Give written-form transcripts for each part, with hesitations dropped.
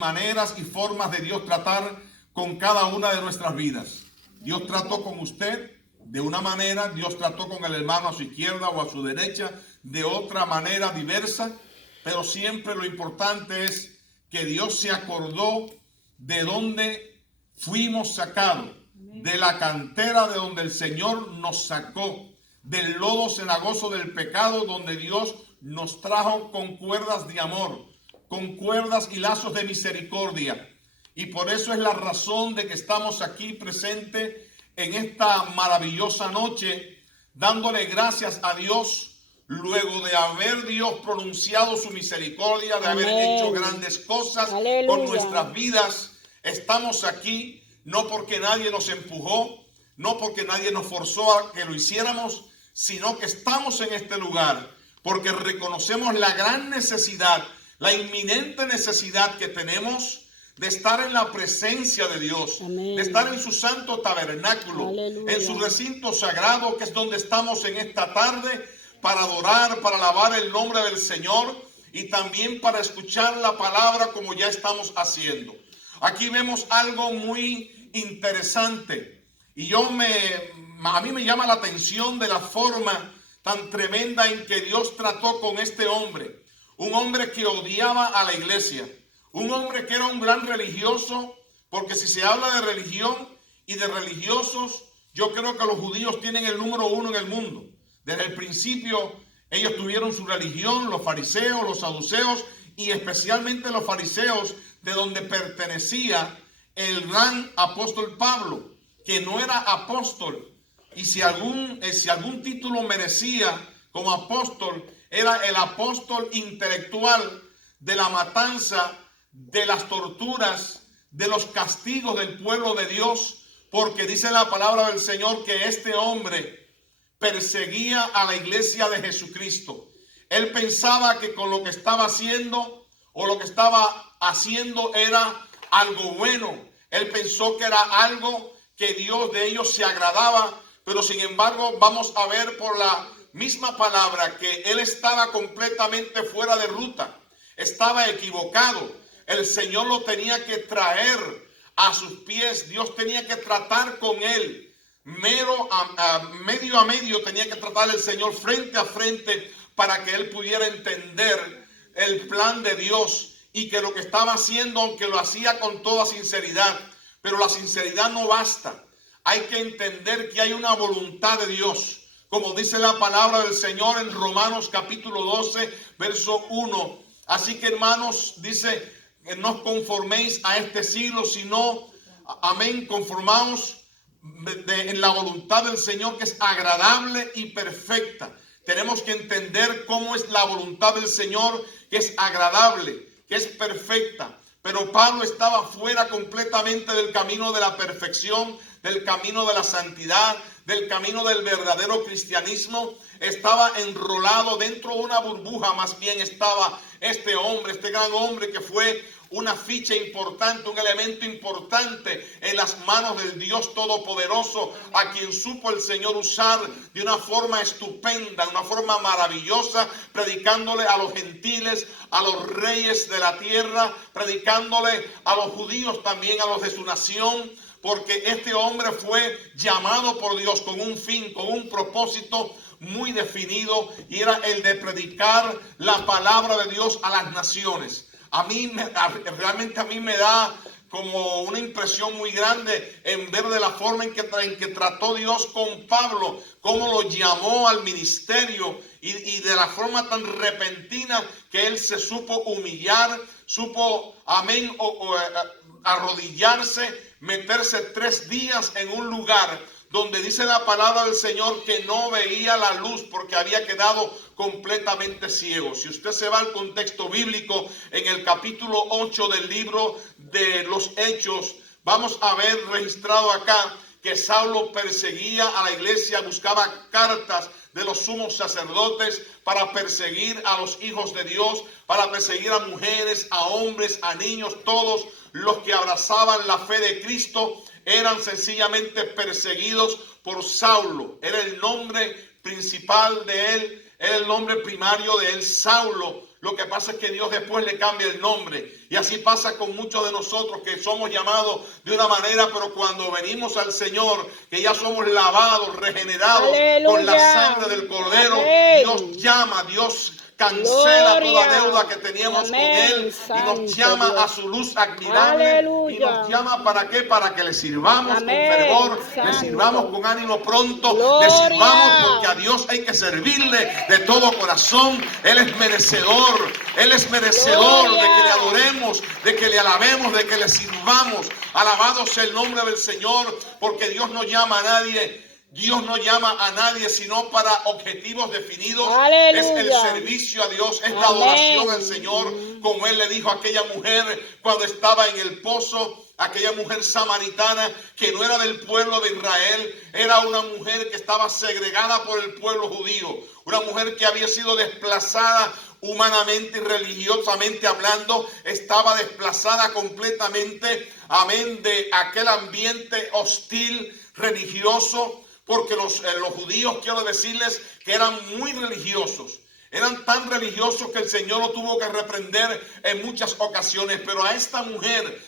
maneras y formas de Dios tratar con cada una de nuestras vidas. Dios trató con usted de una manera, Dios trató con el hermano a su izquierda o a su derecha de otra manera diversa, pero siempre lo importante es que Dios se acordó de donde fuimos sacados, de la cantera de donde el Señor nos sacó, del lodo cenagoso del pecado donde Dios nos trajo con cuerdas de amor, con cuerdas y lazos de misericordia. Y por eso es la razón de que estamos aquí presentes en esta maravillosa noche, dándole gracias a Dios, luego de haber Dios pronunciado su misericordia, de haber hecho grandes cosas con nuestras vidas. Estamos aquí no porque nadie nos empujó, no porque nadie nos forzó a que lo hiciéramos, sino que estamos en este lugar porque reconocemos la gran necesidad, la inminente necesidad que tenemos de estar en la presencia de Dios, de estar en su santo tabernáculo, en su recinto sagrado, que es donde estamos en esta tarde, para adorar, para alabar el nombre del Señor y también para escuchar la palabra como ya estamos haciendo. Aquí vemos algo muy interesante y a mí me llama la atención de la forma tan tremenda en que Dios trató con este hombre. Un hombre que odiaba a la iglesia, un hombre que era un gran religioso, porque si se habla de religión y de religiosos, yo creo que los judíos tienen el número uno en el mundo. Desde el principio ellos tuvieron su religión, los fariseos, los saduceos y especialmente los fariseos, de donde pertenecía el gran apóstol Pablo, que no era apóstol. Y si algún título merecía como apóstol, era el apóstol intelectual de la matanza, de las torturas, de los castigos del pueblo de Dios, porque dice la palabra del Señor que este hombre perseguía a la iglesia de Jesucristo. Él pensaba que con lo que estaba haciendo o lo que estaba haciendo era algo bueno. Él pensó que era algo que Dios de ellos se agradaba, pero sin embargo vamos a ver por la misma palabra que él estaba completamente fuera de ruta, estaba equivocado. El Señor lo tenía que traer a sus pies, Dios tenía que tratar con él, medio a medio tenía que tratar el Señor frente a frente para que él pudiera entender el plan de Dios y que lo que estaba haciendo, aunque lo hacía con toda sinceridad, pero la sinceridad no basta. Hay que entender que hay una voluntad de Dios, como dice la palabra del Señor en Romanos capítulo 12, verso 1. Así que hermanos, dice, no os conforméis a este siglo, sino, amén, conformaos en la voluntad del Señor, que es agradable y perfecta. Tenemos que entender cómo es la voluntad del Señor, que es agradable, que es perfecta. Pero Pablo estaba fuera completamente del camino de la perfección, del camino de la santidad, del camino del verdadero cristianismo. Estaba enrolado dentro de una burbuja, más bien estaba este hombre, este gran hombre que fue una ficha importante, un elemento importante en las manos del Dios Todopoderoso, a quien supo el Señor usar de una forma estupenda, de una forma maravillosa, predicándole a los gentiles, a los reyes de la tierra, predicándole a los judíos también, a los de su nación, porque este hombre fue llamado por Dios con un fin, con un propósito muy definido, y era el de predicar la palabra de Dios a las naciones. Realmente a mí me da como una impresión muy grande en ver de la forma en que trató Dios con Pablo, cómo lo llamó al ministerio y de la forma tan repentina que él se supo humillar, supo, amén, arrodillarse, meterse 3 días en un lugar donde dice la palabra del Señor que no veía la luz porque había quedado completamente ciego. Si usted se va al contexto bíblico, en el capítulo 8 del libro de los Hechos, vamos a ver registrado acá que Saulo perseguía a la iglesia, buscaba cartas de los sumos sacerdotes para perseguir a los hijos de Dios, para perseguir a mujeres, a hombres, a niños, todos los que abrazaban la fe de Cristo eran sencillamente perseguidos por Saulo. Era el nombre principal de él, era el nombre primario de él, Saulo, Lo que pasa es que Dios después le cambia el nombre. Y así pasa con muchos de nosotros que somos llamados de una manera, pero cuando venimos al Señor, que ya somos lavados, regenerados con la sangre del Cordero, Dios llama, Dios cancela toda deuda que teníamos con Él y nos llama a su luz admirable. Y nos llama ¿para qué? Para que le sirvamos con fervor, le sirvamos con ánimo pronto, le sirvamos porque a Dios hay que servirle de todo corazón. Él es merecedor de que le adoremos, de que le alabemos, de que le sirvamos. Alabado sea el nombre del Señor, porque Dios no llama a nadie. Dios no llama a nadie sino para objetivos definidos. Es el servicio a Dios, es la adoración al Señor, como Él le dijo a aquella mujer cuando estaba en el pozo, aquella mujer samaritana que no era del pueblo de Israel, era una mujer que estaba segregada por el pueblo judío, una mujer que había sido desplazada humanamente y religiosamente hablando, estaba desplazada completamente, amén, de aquel ambiente hostil, religioso. Porque los judíos, quiero decirles que eran muy religiosos. Eran tan religiosos que el Señor lo tuvo que reprender en muchas ocasiones. Pero a esta mujer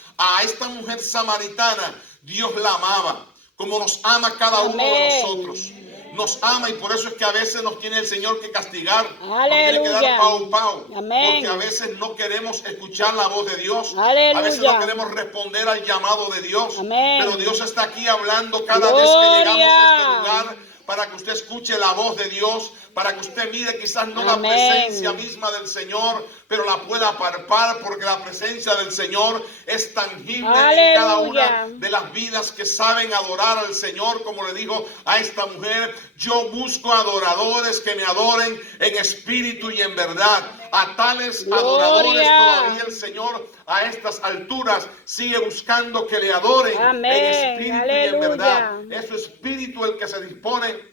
samaritana, Dios la amaba. Como nos ama cada uno de nosotros. Nos ama y por eso es que a veces nos tiene el Señor que castigar. Nos tiene que dar pau. Porque a veces no queremos escuchar la voz de Dios. A veces no queremos responder al llamado de Dios. Pero Dios está aquí hablando cada vez que llegamos a este lugar para que usted escuche la voz de Dios, para que usted mire quizás no la presencia misma del Señor, pero la pueda palpar, porque la presencia del Señor es tangible en cada una de las vidas que saben adorar al Señor, como le dijo a esta mujer: yo busco adoradores que me adoren en espíritu y en verdad. A tales adoradores todavía el Señor a estas alturas sigue buscando que le adoren en espíritu y en verdad. Es su espíritu el que se dispone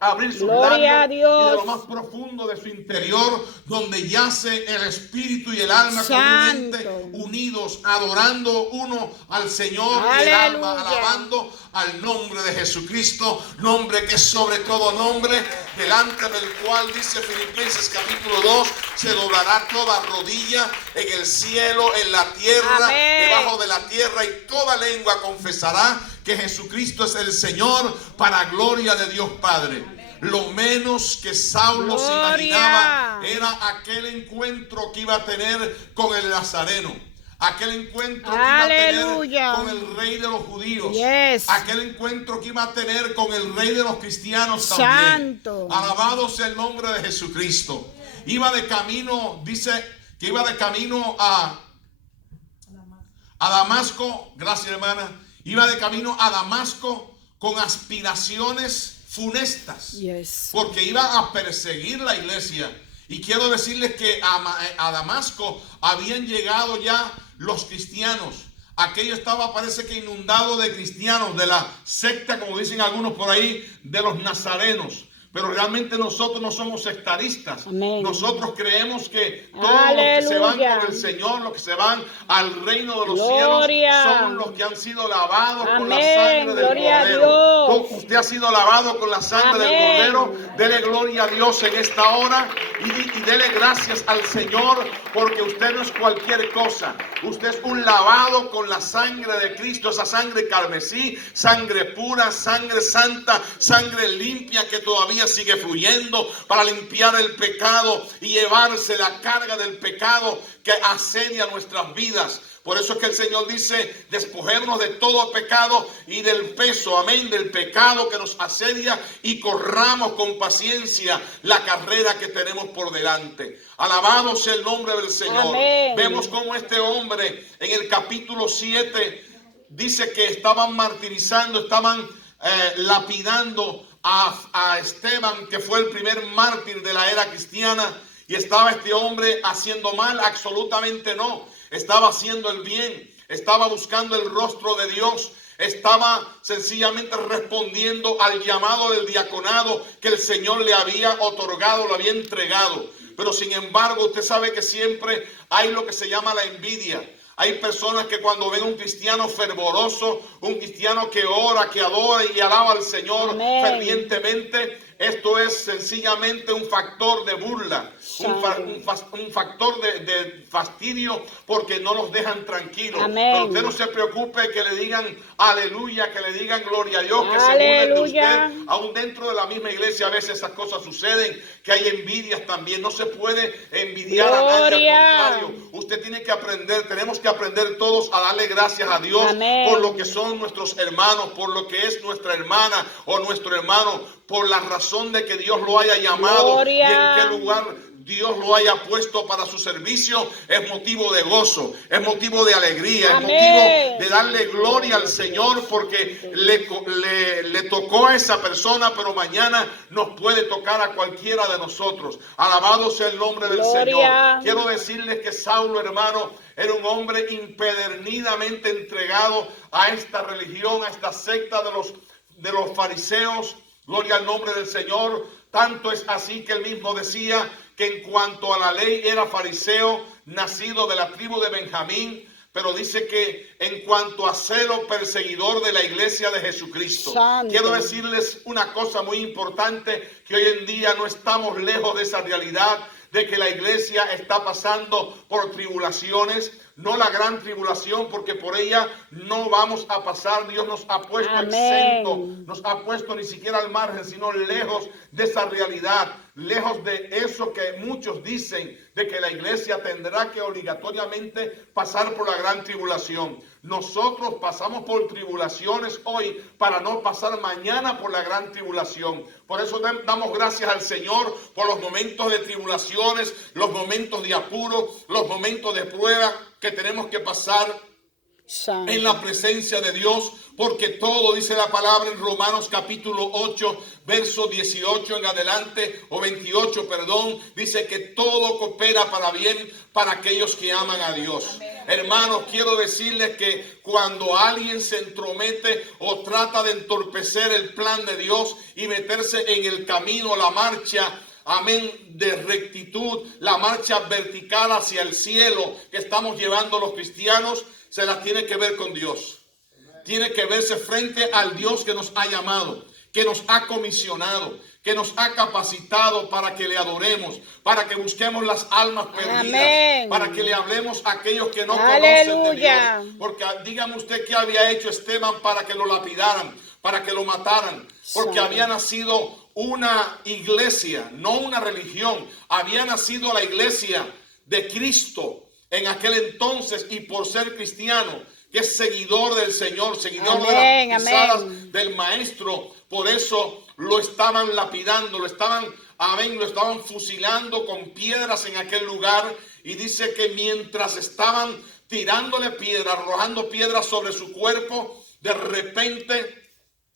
a abrir sus labios y de lo más profundo de su interior, donde yace el espíritu y el alma comúnmente unidos, adorando uno al Señor y el alma alabando al nombre de Jesucristo, nombre que es sobre todo nombre, delante del cual, dice Filipenses capítulo 2, se doblará toda rodilla en el cielo, en la tierra, debajo de la tierra, y toda lengua confesará que Jesucristo es el Señor, para gloria de Dios Padre. Lo menos que Saulo se imaginaba era aquel encuentro que iba a tener con el Nazareno. Aquel encuentro que iba a tener con el rey de los judíos. Aquel encuentro que iba a tener con el rey de los cristianos también. Alabado sea el nombre de Jesucristo. Iba de camino, dice que iba de camino a Damasco. Gracias, hermana. Iba de camino a Damasco con aspiraciones funestas, porque iba a perseguir la iglesia. Y quiero decirles que a Damasco habían llegado ya los cristianos. Aquello estaba, parece que inundado de cristianos, de la secta, como dicen algunos por ahí, de los nazarenos. Pero realmente nosotros no somos sectaristas. Nosotros creemos que todos los que se van con el Señor, los que se van al reino de los cielos, son los que han sido lavados con la sangre del Cordero. Usted ha sido lavado con la sangre del Cordero. Dele gloria a Dios en esta hora y dele gracias al Señor, porque usted no es cualquier cosa. Usted es un lavado con la sangre de Cristo, esa sangre carmesí, sangre pura, sangre santa, sangre limpia que todavía sigue fluyendo para limpiar el pecado y llevarse la carga del pecado que asedia nuestras vidas. Por eso es que el Señor dice: despojémonos de todo pecado y del peso, amén, del pecado que nos asedia, y corramos con paciencia la carrera que tenemos por delante. Alabado sea el nombre del Señor. Vemos cómo este hombre en el capítulo 7 dice que estaban martirizando, estaban lapidando a Esteban, que fue el primer mártir de la era cristiana. Y estaba este hombre haciendo mal. Absolutamente no. Estaba haciendo el bien. Estaba buscando el rostro de Dios. Estaba sencillamente respondiendo al llamado del diaconado que el Señor le había otorgado, lo había entregado. Pero sin embargo, usted sabe que siempre hay lo que se llama la envidia. Hay personas que cuando ven un cristiano fervoroso, un cristiano que ora, que adora y alaba al Señor fervientemente, Esto es sencillamente un factor de burla, un factor de fastidio, porque no los dejan tranquilos. Amén. Pero usted no se preocupe que le digan aleluya, que le digan gloria a Dios, que se burlen de Aleluya. usted. Aún dentro de la misma iglesia a veces esas cosas suceden, que hay envidias también. No se puede envidiar a nadie, al contrario. Usted tiene que aprender, tenemos que aprender todos a darle gracias a Dios. Amén. Por lo que son nuestros hermanos, por lo que es nuestra hermana o nuestro hermano, por la razón de que Dios lo haya llamado. Gloria. Y en qué lugar Dios lo haya puesto para su servicio. Es motivo de gozo, es motivo de alegría, Amén. es motivo de darle gloria al Señor, porque le tocó a esa persona, pero mañana nos puede tocar a cualquiera de nosotros. Alabado sea el nombre del Gloria. Señor. Quiero decirles que Saulo, hermano, era un hombre impedernidamente entregado a esta religión, a esta secta de los fariseos. Gloria al nombre del Señor. Tanto es así que él mismo decía que en cuanto a la ley era fariseo, nacido de la tribu de Benjamín, pero dice que en cuanto a celo, perseguidor de la iglesia de Jesucristo. Santo. Quiero decirles una cosa muy importante, que hoy en día no estamos lejos de esa realidad, de que la iglesia está pasando por tribulaciones, no la gran tribulación, porque por ella no vamos a pasar. Dios nos ha puesto Amén. exento, nos ha puesto ni siquiera al margen, sino lejos de esa realidad, lejos de eso que muchos dicen, de que la iglesia tendrá que obligatoriamente pasar por la gran tribulación. Nosotros pasamos por tribulaciones hoy para no pasar mañana por la gran tribulación. Por eso damos gracias al Señor por los momentos de tribulaciones, los momentos de apuro, los momentos de prueba que tenemos que pasar Santo. en la presencia de Dios, porque todo, dice la palabra en Romanos capítulo 8, verso 18 en adelante, o 28, perdón, dice que todo coopera para bien para aquellos que aman a Dios. Amén. Hermanos, quiero decirles que cuando alguien se entromete o trata de entorpecer el plan de Dios y meterse en el camino, la marcha, amén, de rectitud, la marcha vertical hacia el cielo que estamos llevando los cristianos, se las tiene que ver con Dios. Tiene que verse frente al Dios que nos ha llamado, que nos ha comisionado, que nos ha capacitado para que le adoremos, para que busquemos las almas perdidas, Amén. para que le hablemos a aquellos que no Aleluya. conocen de Dios. Porque dígame usted qué había hecho Esteban para que lo lapidaran, para que lo mataran, porque había nacido una iglesia, no una religión, había nacido la iglesia de Cristo en aquel entonces, y por ser cristiano, que es seguidor del Señor, seguidor Amén, de las pisadas amén. del Maestro, por eso lo estaban lapidando, lo estaban fusilando con piedras en aquel lugar. Y dice que mientras estaban tirándole piedras, arrojando piedras sobre su cuerpo, de repente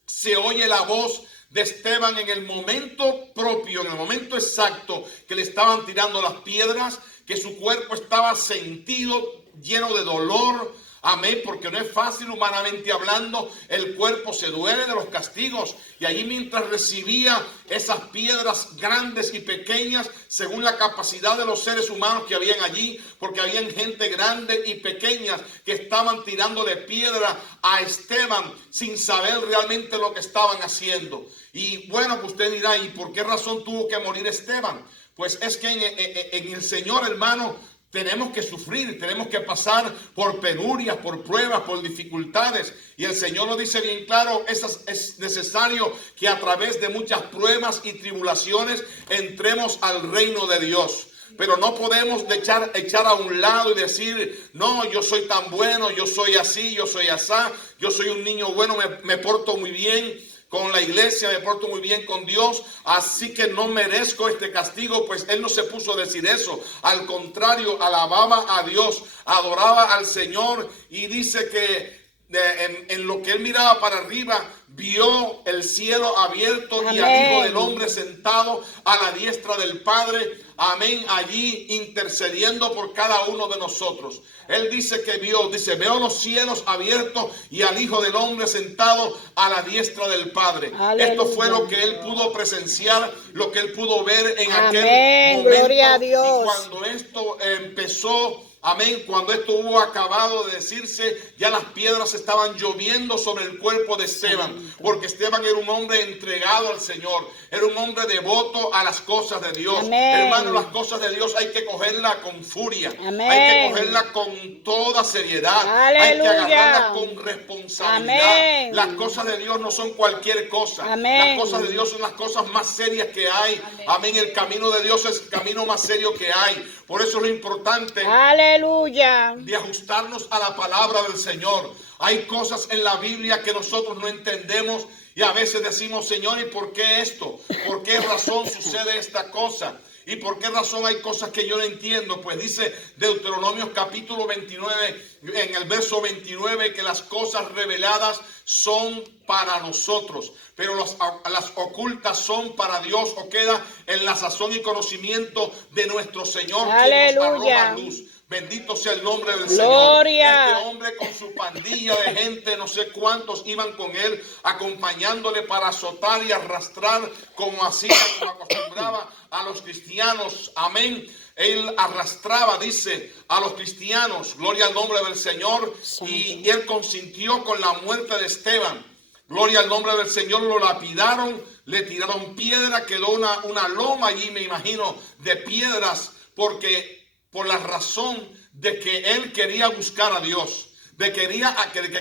se oye la voz de Esteban en el momento propio, en el momento exacto que le estaban tirando las piedras, que su cuerpo estaba sentido, lleno de dolor. Amén, porque no es fácil humanamente hablando, el cuerpo se duele de los castigos. Y allí mientras recibía esas piedras grandes y pequeñas, según la capacidad de los seres humanos que habían allí, porque habían gente grande y pequeña que estaban tirándole piedra a Esteban sin saber realmente lo que estaban haciendo. Y bueno, pues usted dirá, ¿y por qué razón tuvo que morir Esteban? Pues es que en el Señor, hermano, tenemos que sufrir, tenemos que pasar por penurias, por pruebas, por dificultades. Y el Señor lo dice bien claro, es necesario que a través de muchas pruebas y tribulaciones entremos al reino de Dios. Pero no podemos echar a un lado y decir, no, yo soy tan bueno, yo soy así, yo soy asá, yo soy un niño bueno, me porto muy bien con la iglesia, me porto muy bien con Dios, así que no merezco este castigo. Pues él no se puso a decir eso. Al contrario, alababa a Dios, adoraba al Señor, y dice que en lo que él miraba para arriba, vio el cielo abierto. Amén. Y al Hijo del Hombre sentado a la diestra del Padre. Amén, allí intercediendo por cada uno de nosotros. Él dice que veo los cielos abiertos y al Hijo del Hombre sentado a la diestra del Padre. Aleluya. Esto fue lo que él pudo presenciar, lo que él pudo ver en aquel momento. Gloria a Dios. Y cuando esto empezó Amén. Cuando esto hubo acabado de decirse, ya las piedras estaban lloviendo sobre el cuerpo de Esteban. Porque Esteban era un hombre entregado al Señor. Era un hombre devoto a las cosas de Dios. Amén. Hermano, las cosas de Dios hay que cogerlas con furia. Amén. Hay que cogerlas con toda seriedad. Aleluya. Hay que agarrarlas con responsabilidad. Amén. Las cosas de Dios no son cualquier cosa. Amén. Las cosas de Dios son las cosas más serias que hay. Amén. El camino de Dios es el camino más serio que hay. Por eso es lo importante Aleluya. de ajustarnos a la palabra del Señor. Hay cosas en la Biblia que nosotros no entendemos y a veces decimos, Señor, ¿y por qué esto? ¿Por qué razón sucede esta cosa? ¿Y por qué razón hay cosas que yo no entiendo? Pues dice Deuteronomio capítulo 29, en el verso 29, que las cosas reveladas son para nosotros, pero las ocultas son para Dios, o queda en la sazón y conocimiento de nuestro Señor. Aleluya. Que nos arroja luz. Bendito sea el nombre del Gloria. Señor. Este hombre con su pandilla de gente, no sé cuántos iban con él, acompañándole para azotar y arrastrar como hacía, como acostumbraba a los cristianos. Amén. Él arrastraba, dice, a los cristianos. Gloria al nombre del Señor. Y él consintió con la muerte de Esteban. Gloria al nombre del Señor. Lo lapidaron, le tiraron piedra, quedó una loma allí, me imagino, de piedras, porque por la razón de que él quería buscar a Dios, de que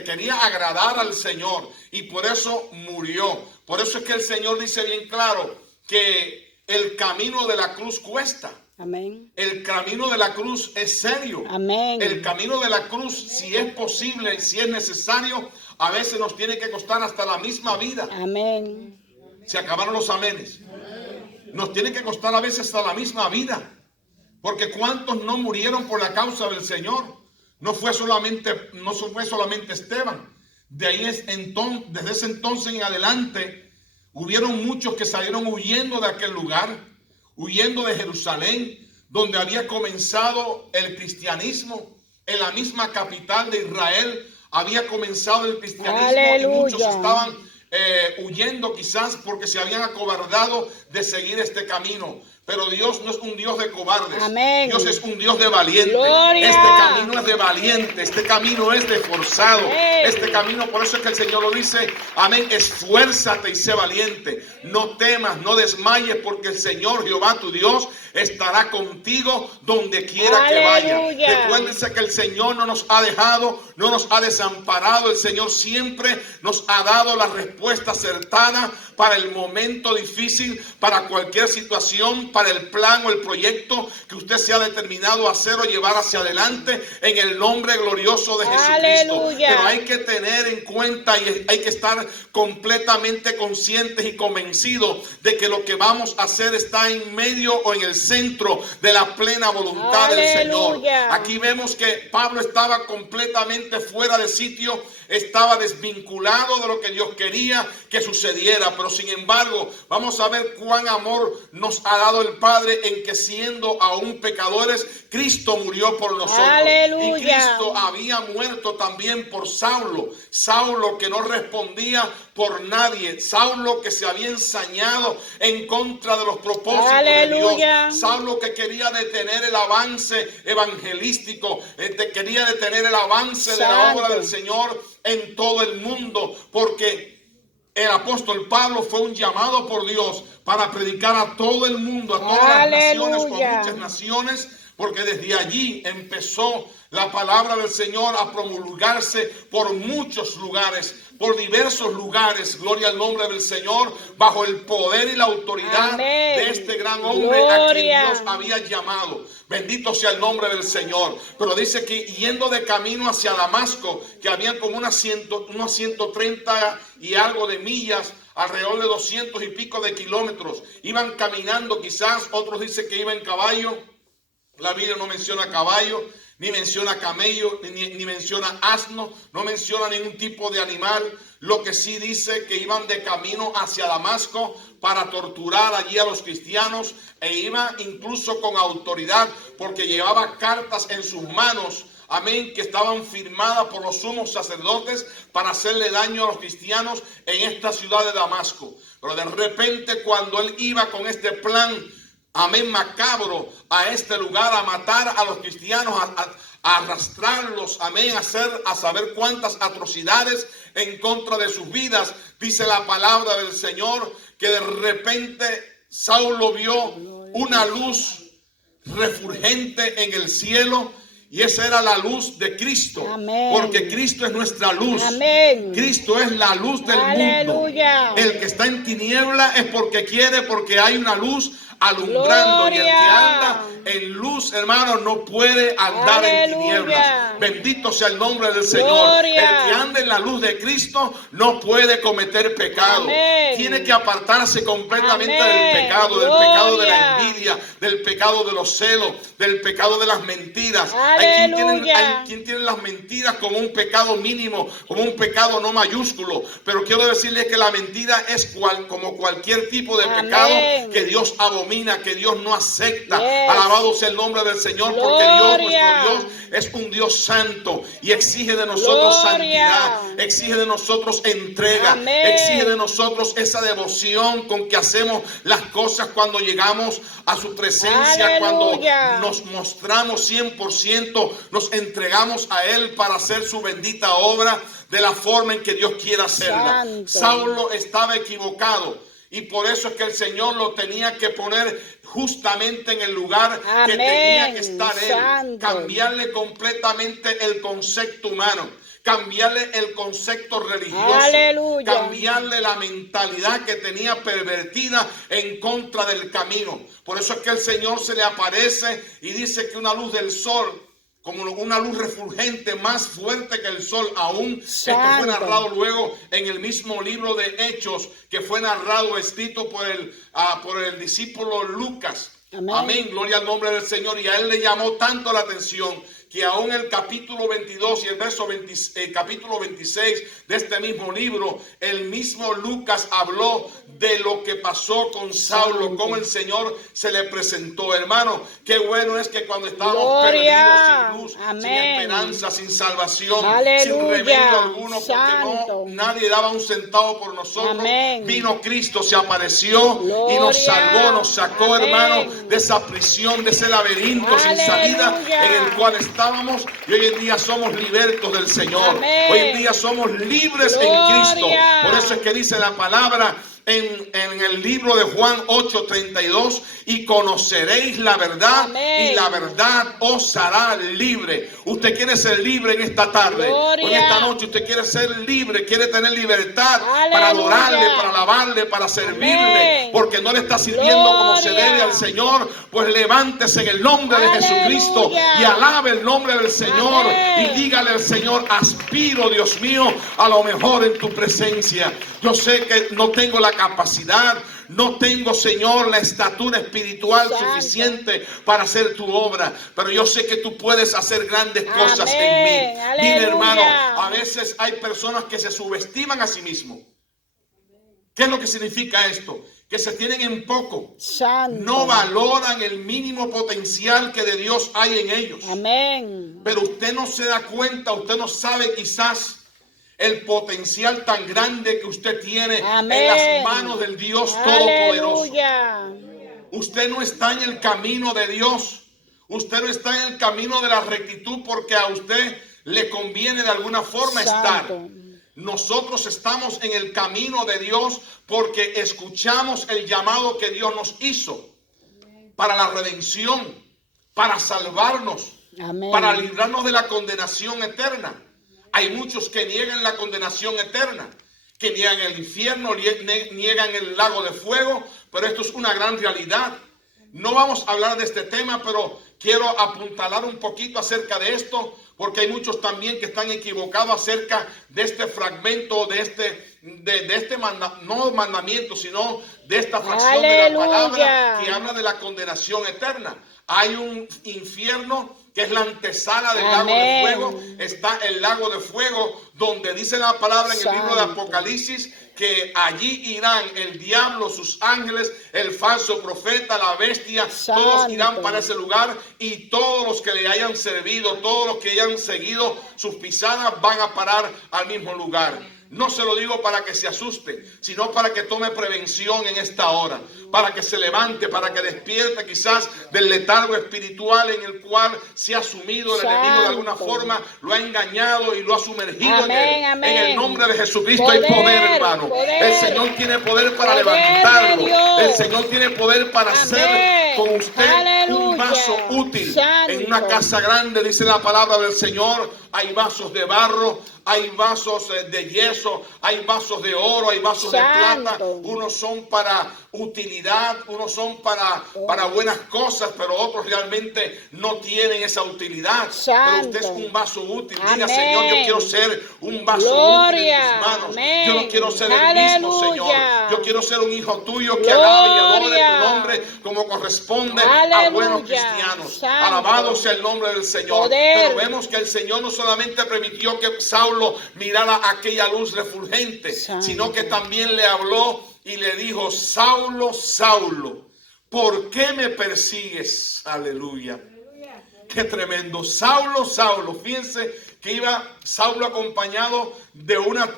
quería agradar al Señor, y por eso murió. Por eso es que el Señor dice bien claro que el camino de la cruz cuesta. Amén. El camino de la cruz es serio. Amén. El camino de la cruz, si es posible, si es necesario, a veces nos tiene que costar hasta la misma vida. Amén. Se acabaron los amenes. Nos tiene que costar a veces hasta la misma vida. Porque cuántos no murieron por la causa del Señor. No fue solamente Esteban. Desde ese entonces en adelante, hubieron muchos que salieron huyendo de aquel lugar, huyendo de Jerusalén, donde había comenzado el cristianismo. En la misma capital de Israel había comenzado el cristianismo. Aleluya. Y muchos estaban huyendo quizás porque se habían acobardado de seguir este camino. Pero Dios no es un Dios de cobardes. Amén. Dios es un Dios de valientes. Gloria. Este camino es de valientes. Este camino es de forzado. Amén. Este camino, por eso es que el Señor lo dice. Amén. Esfuérzate y sé valiente. No temas, no desmayes, porque el Señor Jehová tu Dios estará contigo donde quiera que vaya. Aleluya. Recuérdense que el Señor no nos ha dejado, no nos ha desamparado. El Señor siempre nos ha dado la respuesta acertada para el momento difícil, para cualquier situación, para el plan o el proyecto que usted se ha determinado a hacer o llevar hacia adelante en el nombre glorioso de Jesucristo. Aleluya. Pero hay que tener en cuenta y hay que estar completamente conscientes y convencidos de que lo que vamos a hacer está en medio o en el centro de la plena voluntad del Señor. Aleluya. Aquí vemos que Pablo estaba completamente fuera de sitio, estaba desvinculado de lo que Dios quería que sucediera, pero sin embargo vamos a ver cuán amor nos ha dado el Padre en que siendo aún pecadores, Cristo murió por nosotros. Aleluya. Y Cristo había muerto también por Saulo. Saulo que no respondía por nadie. Saulo que se había ensañado en contra de los propósitos Aleluya. de Dios. Saulo que quería detener el avance evangelístico. Quería detener el avance de la Santo. obra del Señor en todo el mundo. Porque el apóstol Pablo fue un llamado por Dios para predicar a todo el mundo, a todas las naciones, con Aleluya. muchas naciones, porque desde allí empezó la palabra del Señor a promulgarse por muchos lugares, por diversos lugares. Gloria al nombre del Señor, bajo el poder y la autoridad Amén. de este gran hombre a quien Gloria. Dios había llamado. Bendito sea el nombre del Señor. Pero dice que yendo de camino hacia Damasco, que había como unos 130 y algo de millas, alrededor de 200 y pico de kilómetros, iban caminando, quizás otros dicen que iban en caballo. La Biblia no menciona caballo, ni menciona camello, ni menciona asno, no menciona ningún tipo de animal. Lo que sí dice que iban de camino hacia Damasco para torturar allí a los cristianos, e iba incluso con autoridad porque llevaba cartas en sus manos, amén, que estaban firmadas por los sumos sacerdotes para hacerle daño a los cristianos en esta ciudad de Damasco. Pero de repente, cuando él iba con este plan amén, macabro a este lugar, a matar a los cristianos, a arrastrarlos, amén, a saber cuántas atrocidades en contra de sus vidas. Dice la palabra del Señor que de repente Saulo vio una luz refulgente en el cielo. Y esa era la luz de Cristo. Amén. Porque Cristo es nuestra luz. Amén. Cristo es la luz del Aleluya. mundo. El que está en tiniebla es porque quiere, porque hay una luz alumbrando. Gloria. Y el que anda en luz, hermano, no puede andar Aleluya. en tinieblas. Bendito sea el nombre del Señor. Gloria. El que anda en la luz de Cristo no puede cometer pecado. Amén. Tiene que apartarse completamente Amén. del pecado de la Gloria. envidia, del pecado de los celos, del pecado de las mentiras. Aleluya. Hay quien tiene las mentiras como un pecado mínimo, como un pecado no mayúsculo. Pero quiero decirles que la mentira es como cualquier tipo de Amén. pecado que Dios abomina, que Dios no acepta. Yes. Alabado sea el nombre del Señor, porque Dios, Gloria. nuestro Dios, es un Dios santo y exige de nosotros Gloria. santidad, exige de nosotros entrega, Amén. exige de nosotros esa devoción con que hacemos las cosas cuando llegamos a su presencia, cuando Aleluya. nos mostramos 100%, nos entregamos a Él para hacer su bendita obra de la forma en que Dios quiera hacerla. Santo. Saulo estaba equivocado y por eso es que el Señor lo tenía que poner justamente en el lugar que Amén. tenía que estar Él. Santo. Cambiarle completamente el concepto humano, cambiarle el concepto religioso, Aleluya. cambiarle la mentalidad que tenía pervertida en contra del camino. Por eso es que el Señor se le aparece y dice que una luz del sol, como una luz refulgente más fuerte que el sol aún. Santo. Esto fue narrado luego en el mismo libro de Hechos, que fue narrado, escrito por el discípulo Lucas. Amén. Amén, gloria al nombre del Señor. Y a él le llamó tanto la atención que aún el capítulo 22 y el capítulo 26 de este mismo libro, el mismo Lucas habló de lo que pasó con Saulo, Santo. cómo el Señor se le presentó. Hermano, qué bueno es que cuando estábamos Gloria. perdidos, sin luz, sin Amén. esperanza, sin salvación, Aleluya. sin remedio alguno, Santo. porque nadie daba un centavo por nosotros, Amén. vino Cristo, se apareció y nos Gloria. salvó, nos sacó, Amén. hermano, de esa prisión, de ese laberinto sin salida Aleluya. en el cual estábamos, y hoy en día somos libertos del Señor. Amén. Hoy en día somos libres en Gloria. Cristo. Por eso es que dice la palabra en el libro de Juan 8:32, y conoceréis la verdad, Amén. y la verdad os hará libre. Usted quiere ser libre en esta tarde, Gloria. o en esta noche. Usted quiere ser libre, quiere tener libertad Aleluya. para adorarle, para alabarle, para servirle, Amén. porque no le está sirviendo como se Gloria. debe al Señor. Pues levántese en el nombre de Aleluya. Jesucristo y alabe el nombre del Señor. Amén. Y dígale al Señor: aspiro, Dios mío, a lo mejor en tu presencia. Yo sé que no tengo la capacidad, no tengo, Señor, la estatura espiritual Santo. suficiente para hacer tu obra, pero yo sé que tú puedes hacer grandes cosas Amén. en mí. Dile, Aleluya. hermano, a veces hay personas que se subestiman a sí mismos. ¿Qué es lo que significa esto? Que se tienen en poco. Santo. No valoran el mínimo potencial que de Dios hay en ellos. Amén. Pero usted no se da cuenta, usted no sabe quizás el potencial tan grande que usted tiene Amén. en las manos del Dios Todopoderoso. Aleluya. Usted no está en el camino de Dios. Usted no está en el camino de la rectitud porque a usted le conviene de alguna forma estar. Santo. Nosotros estamos en el camino de Dios porque escuchamos el llamado que Dios nos hizo para la redención, para salvarnos, Amén. para librarnos de la condenación eterna. Hay muchos que niegan la condenación eterna, que niegan el infierno, niegan el lago de fuego, pero esto es una gran realidad. No vamos a hablar de este tema, pero quiero apuntalar un poquito acerca de esto, porque hay muchos también que están equivocados acerca de este fragmento, no mandamiento, sino de esta fracción de la palabra que habla de la condenación eterna. Hay un infierno que es la antesala del lago de fuego. Está el lago de fuego, donde dice la palabra en el libro de Apocalipsis que allí irán el diablo, sus ángeles, el falso profeta, la bestia, Santo. todos irán para ese lugar y todos los que le hayan servido, todos los que hayan seguido sus pisadas van a parar al mismo lugar. No se lo digo para que se asuste, sino para que tome prevención en esta hora, para que se levante, para que despierte quizás del letargo espiritual en el cual se ha sumido el enemigo de alguna forma, lo ha engañado y lo ha sumergido en él. Amén. En el nombre de Jesucristo hay Poder, poder, hermano. poder. El Señor tiene poder para Poder de levantarlo. Dios. El Señor tiene poder para hacer Amén. con usted Aleluya. un vaso útil. Santo. En una casa grande, dice la palabra del Señor, hay vasos de barro, hay vasos de yeso, hay vasos de oro, hay vasos de plata. Santo. Unos son para utilidad, unos son para buenas cosas, pero otros realmente no tienen esa utilidad. Pero usted es Santo. un vaso útil. Diga, Amén. Señor, yo quiero ser un vaso Gloria. útil en tus manos. Amén. Yo no quiero ser el mismo, Aleluya. Señor. Yo quiero ser un hijo tuyo que alabe y adore Gloria. tu nombre como corresponde a Aleluya. buenos cristianos. Santo. Alabado sea el nombre del Señor. Poder. Pero vemos que el Señor no solamente permitió que Saulo mirara aquella luz refulgente, Santo. sino que también le habló y le dijo: Saulo, Saulo, ¿por qué me persigues? Aleluya. Qué tremendo. Saulo, Saulo. Fíjense que iba Saulo acompañado de una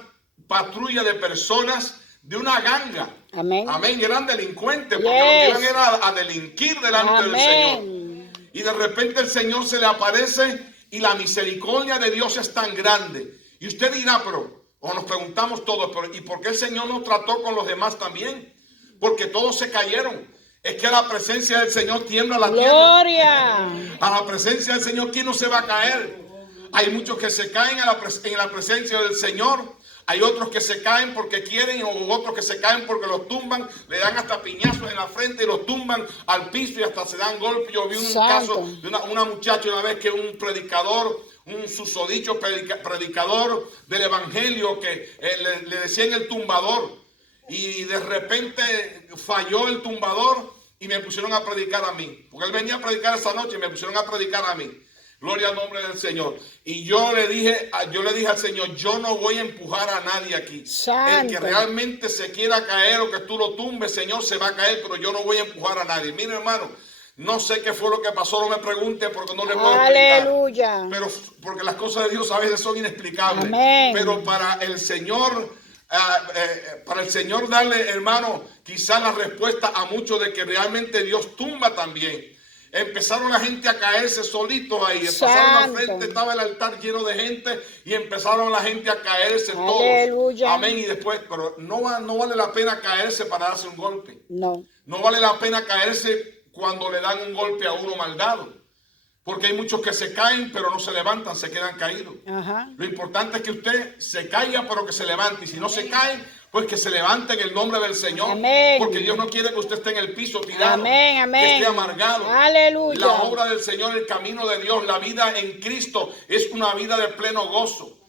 patrulla de personas, de una ganga. Amén. Amén. Eran delincuentes, porque Yes. lo que iban era a delinquir delante del Señor. Amén. Y de repente el Señor se le aparece y la misericordia de Dios es tan grande. Y usted dirá, pero, o nos preguntamos todos, pero ¿y por qué el Señor no trató con los demás también? Porque todos se cayeron. Es que a la presencia del Señor tiembla la tierra. Gloria. A la presencia del Señor, ¿quién no se va a caer? Hay muchos que se caen en la presencia del Señor. Hay otros que se caen porque quieren, o otros que se caen porque los tumban, le dan hasta piñazos en la frente y los tumban al piso y hasta se dan golpes. Yo vi un Santo. caso de una muchacha una vez que un predicador, un susodicho predicador del evangelio que le decían el tumbador, y de repente falló el tumbador y me pusieron a predicar a mí, porque él venía a predicar esa noche y me pusieron a predicar a mí. Gloria al nombre del Señor. Y yo le dije al Señor: yo no voy a empujar a nadie aquí. Santo. El que realmente se quiera caer o que tú lo tumbes, Señor, se va a caer, pero yo no voy a empujar a nadie. Mire, hermano, no sé qué fue lo que pasó, no me pregunte porque no le puedo explicar. Aleluya. Pero porque las cosas de Dios a veces son inexplicables. Amén. Pero para el Señor, darle, hermano, quizás la respuesta a muchos de que realmente Dios tumba también. Empezaron la gente a caerse solitos ahí. Pasaron al Santo. frente, estaba el altar lleno de gente y empezaron la gente a caerse todos. Aleluya. Amén. Y después, pero no vale la pena caerse para darse un golpe. No. No vale la pena caerse cuando le dan un golpe a uno mal dado. Porque hay muchos que se caen, pero no se levantan, se quedan caídos. Ajá. Lo importante es que usted se caiga, pero que se levante. Y si no se cae, pues que se levante en el nombre del Señor. Amén. Porque Dios no quiere que usted esté en el piso tirado. Amén, amén. Que esté amargado. Aleluya. La obra del Señor, el camino de Dios, la vida en Cristo es una vida de pleno gozo.